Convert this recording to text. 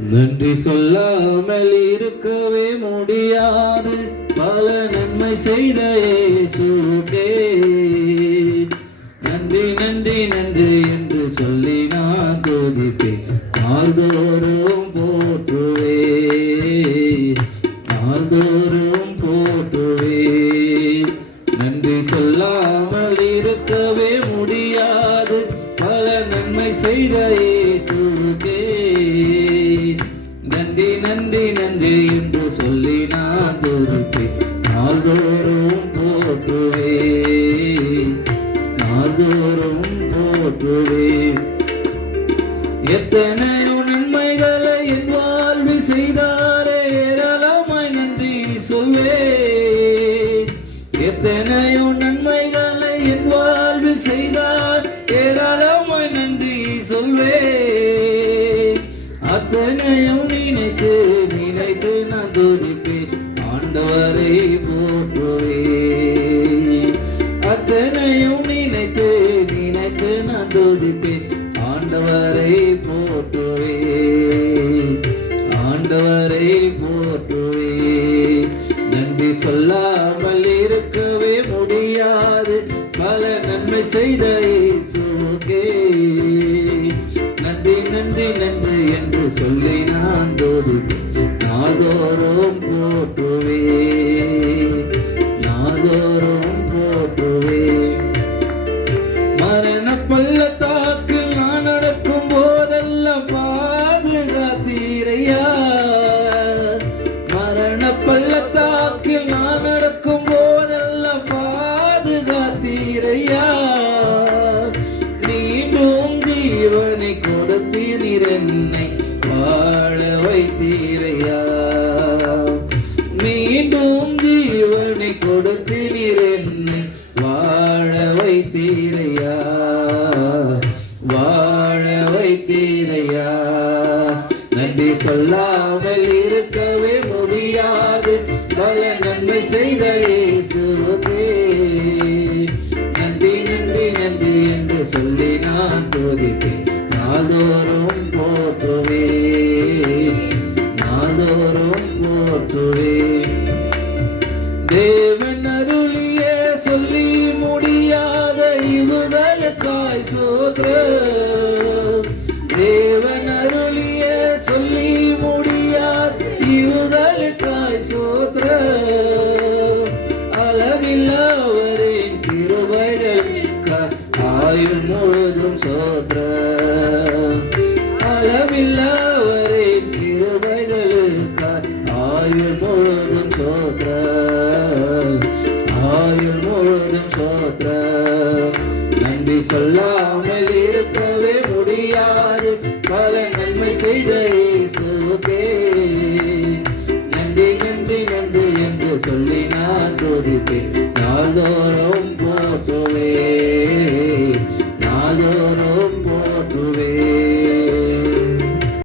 நன்றி சொல்லாமல் இருக்கவே முடியாது, பல நன்மை செய்த இயேசுவுக்கே நன்றி நன்றி நன்றி என்று சொல்லி நான் துதிப்பேன். நாள்தோறும் போற்றுவே, நாள்தோறும் போற்றுவே. நன்றி சொல்லாமல் இருக்கவே முடியாது, பல நன்மை செய்த இயேசுவுக்கே நன்றி நன்றி நன்றி என்று சொல்லி நான் துதிப்பேன். நாள்தோறும் போற்றுவே, நாள்தோறும் போற்றுவே. எத்தனையோ நன்மைகளை என் வாழ்வில் செய்தாரே, ஏராளமாய் நன்றி சொல்வேன். எத்தனையோ நன்மைகளை என் வாழ்வில் செய்தார், ஏராளமாய் நன்றி சொல்வேன். அத்தனையும் நினைத்து நினைத்து நான் துதிப்பேன், ஆண்டவரை போற்றுவேன். அத்தனையும் நினைத்து நினைத்து நான் துதிப்பேன், ஆண்டவரை போற்றுவேன், ஆண்டவரை போற்றுவேன். நன்றி சொல்லாமல் இருக்கவே முடியாது, பல நன்மை செய்த இயேசுவுக்கே நன்றி நன்றி நன்றி என்று சொல்லி நான் துதிப்பேன். நாள்தோறும் போற்றுவேன், நாள்தோறும் போற்றுவேன். மரண பள்ளத்தாக்கில் நான் நடக்கும் போதெல்லாம் பாதுகாத்தீரையா, மரண பள்ளத்தாக்கில் நான் நடக்கும் போதெல்லாம் பாதுகாத்தீரையா. மீண்டும் ஜீவனை கொடுத்தீர், என்னை வாழ வைத்தீரையா. மீண்டும் ஜீவனை கொடுத்தீர், என்னை வாழ வைத்தீரையா, வாழ வைத்தீரையா. நன்றி சொல்லாமல் இருக்கவே முடியாது, பல நன்மை செய்த இயேசுவுக்கே நன்றி நன்றி நன்றி என்று சொல்லி நான் துதிப்பேன். நாள்தோறும் போற்றுவேன், நாள்தோறும் போற்றுவேன். தேவன் அருளிய சொல்லி முடியாத இவுகளுக்காய் சோத்ரம். தேவன் அருளிய சொல்லி முடியாத இவுகளுக்காய் சோத்ரம். அளவில்லவரின் கிருபைகளுக்காய் ஆயுள் முழுதும் சோத்ரம். அளவில்லவரின் கிருபைகளுக்காய் ஆயுள் முழுதும் சோத்ரம், ஆயுள் முழுதும் சோத்ரம். நன்றி சொல்லாமல் இருக்கவே முடியாது, பல நன்மை செய்த இயேசுவுக்கே நன்றி நன்றி நன்றி என்று சொல்லி நான் துதிப்பேன். நாள்தோறும்